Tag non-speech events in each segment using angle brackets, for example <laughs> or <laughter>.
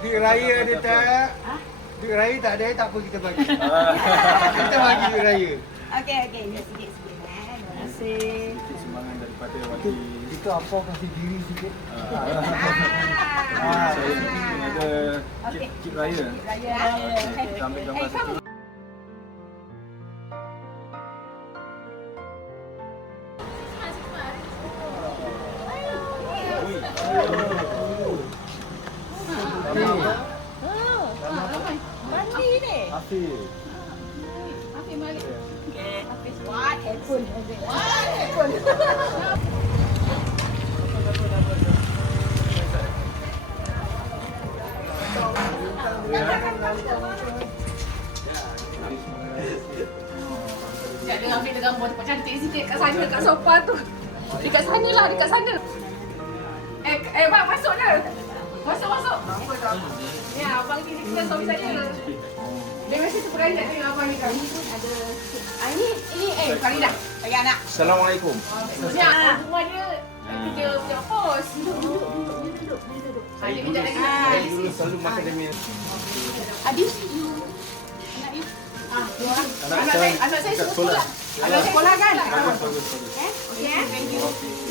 Duit raya ada tak? Duit raya tak ada, tak apa kita bagi. <laughs> kita bagi duit raya. Okey, okey. Ni sikit-sikit. eh. Terima kasih. Sikit sumbangan daripada wakil Itu apa kasih diri sikit. Ah, saya ni ada kit, kit raya. Raya. Kita ambil gambar Eh, kamu kat sofa tu. Dekat sana lah, dekat sana. Eh, eh, Mak, masuk dah. Masuk, masuk. Ya, abang ni kita suami saya. Dia mesti terperanjat dengan abang ni kan. Ada, ah, ini, ini, eh, Faridah. Bagi anak. Assalamualaikum. Sebenarnya, ah. rumah dia kerja punya pos. Ah, dia kejap lagi. Saya dulu selalu makan dia punya. Adi, you. Anak you. Ah, dua orang. Anak saya saya, anak saya semua sekolah. Anak sekolah kan? Eh, okey eh. Thank you.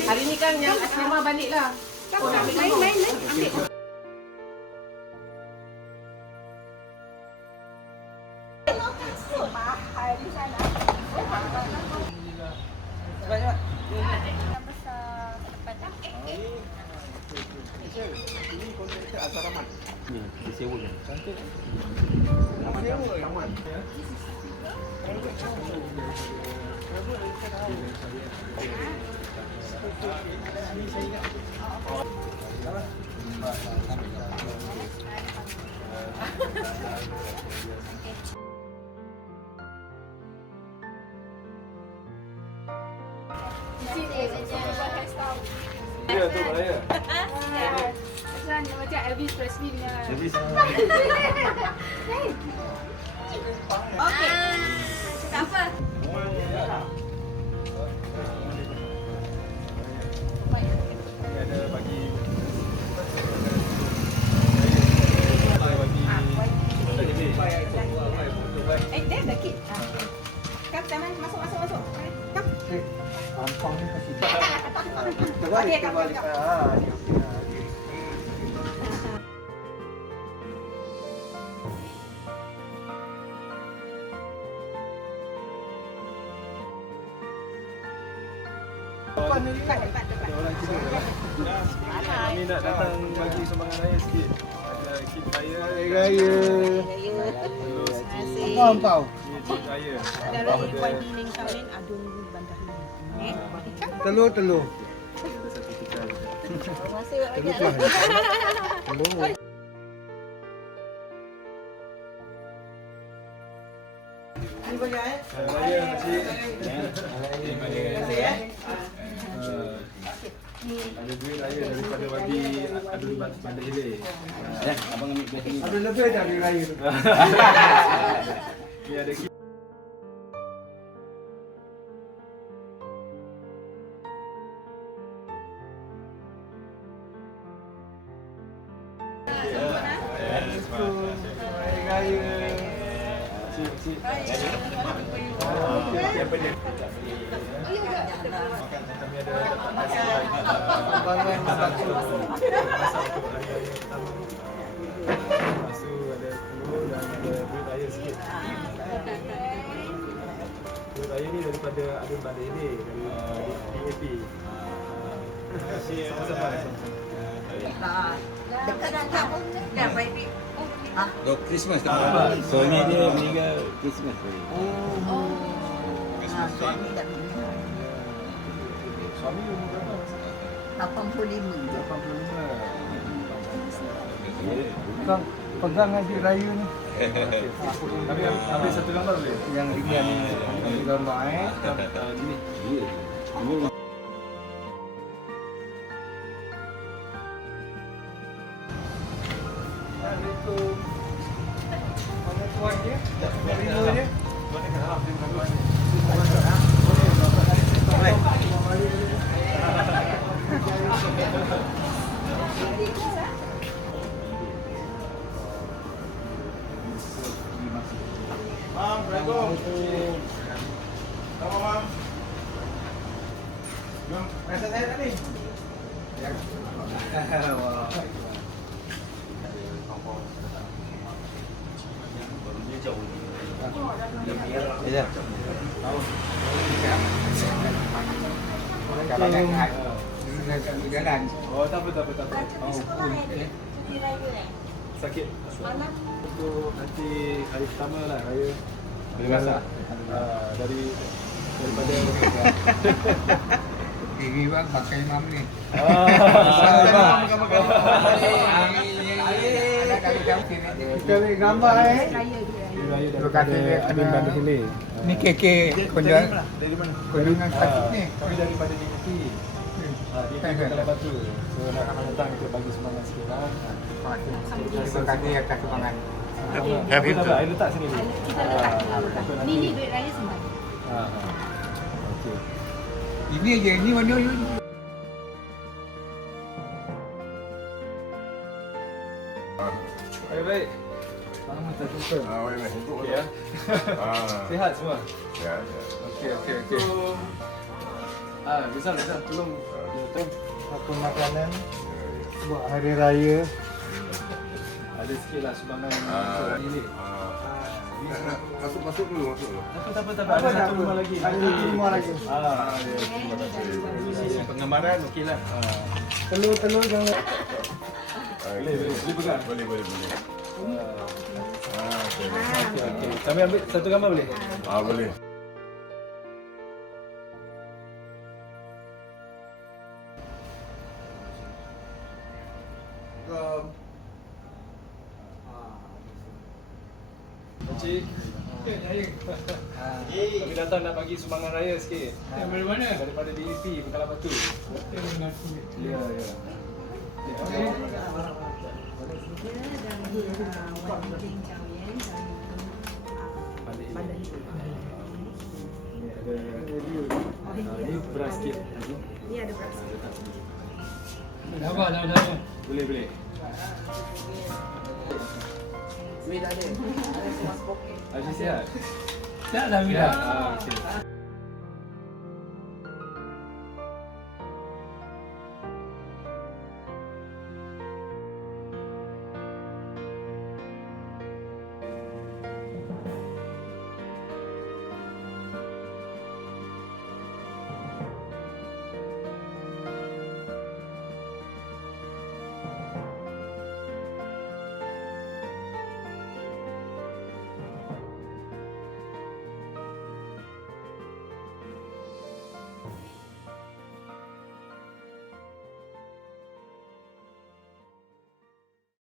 Hari ni kan yang asrama balik lah. Kamu main, main, main. Ambil. Mahal di sana. Yang besar kat depan dah. Ini kontraktor Azhar Rahman. Ni, dia sewa ni. Cantik. Sewa. Taman. Ya. Ya, tu raya. Macam macam Elvis Presley punya. Jadi Okey. Tak apa. Ini ada bagi ada bagi Eh, dia ada kit. Ah. Kam, taman. Masuk, masuk, masuk. Kam. Ampang ni kasih. Kita Okey, balik, kita kau- balik. kau- Ni. Ada orang Cina Kami nak datang bagi sumbangan raya sikit kit raya Hari Raya. Terus di Faham tau? kit raya Dari Puan Bining kahwin, adun bandar ni. Telur, telur. Satu tikar Terima kasih. Telur. Ni boleh eh? Hari raya makcik Terima kasih ada duit raya daripada bagi adun bandar hilir. Dah, abang ambil beg ni. Ada lebih dah hari raya tu. <laughs> Ni ada tu ada telur dan ada duit raya sikit. Duit raya ni daripada Adun Bandar Hilir dari DAP. Sama-sama. Dekat dah Dah baik Oh, Christmas tu. Suami dia meninggal Christmas tu. Suami dah Suami umur berapa? 85. 85. Pegang, pegang haji raya ni. <laughs> Tapi ambil satu gambar boleh? Yang ringan ni. Ambil gambar eh. <laughs> Ah, Ini. Rasa saya tadi. Ya. Wah. Ya. Kalau nak nak nak jalan. Oh, tak apa, tak apa, tak apa. Tapi sekolah ada cuti raya eh. Sakit. Malam Untuk nanti hari pertama lah raya. Boleh masak. Ah, dari daripada Ini bang pakai imam ni. Ah, kami. Kita ambil gambar eh. raya dia Terima kasih dia Bandar Hilir. Ni keke kunjungan Dari mana? kunjungan sakit ni. Kami daripada DPT. Ah, DPT Kan, kan. Kepala Batu. So nak datang kita bagi semangat sikit lah. Terima kasih atas semangat. Happy tak apa, I letak sini. Kita letak kita letak. Ni ni duit raya sempat. Ah, ah. Ini je, ini mana ni? Baik baik. Lama tak jumpa. Ah, baik baik. Untuk Okey ya. Ah. <laughs> Sihat semua. Ya, ya. Okey okey okey. Ah, bisa bisa tolong Jom. Apa makanan buat hari raya. Ada sikit lah sumbangan Ah. untuk ini. Ah. Masuk masuk dulu, masuk dulu. Tak apa tak apa tak apa. Ada satu rumah lagi. Ada satu rumah lagi. Ah, ya, terima kasih. pengamaran okey lah. Ah. Telur-telur jangan. Ah, Boleh, boleh, boleh pegang. Boleh, boleh, boleh. Ah, Ah, okey okey. Kami ambil satu gambar boleh? Ah, boleh. Encik. Kami datang nak bagi sumbangan raya sikit. Dari mana? Daripada DEP Bengkalan Batu. Ya, ya. Dia dan dia wan ding chow yen dan Balik ini. bandar Ni ada ah, ni beras sikit. Ni ada beras. Boleh, boleh. Haji sihat? Tak dah Ya. Ah, okey.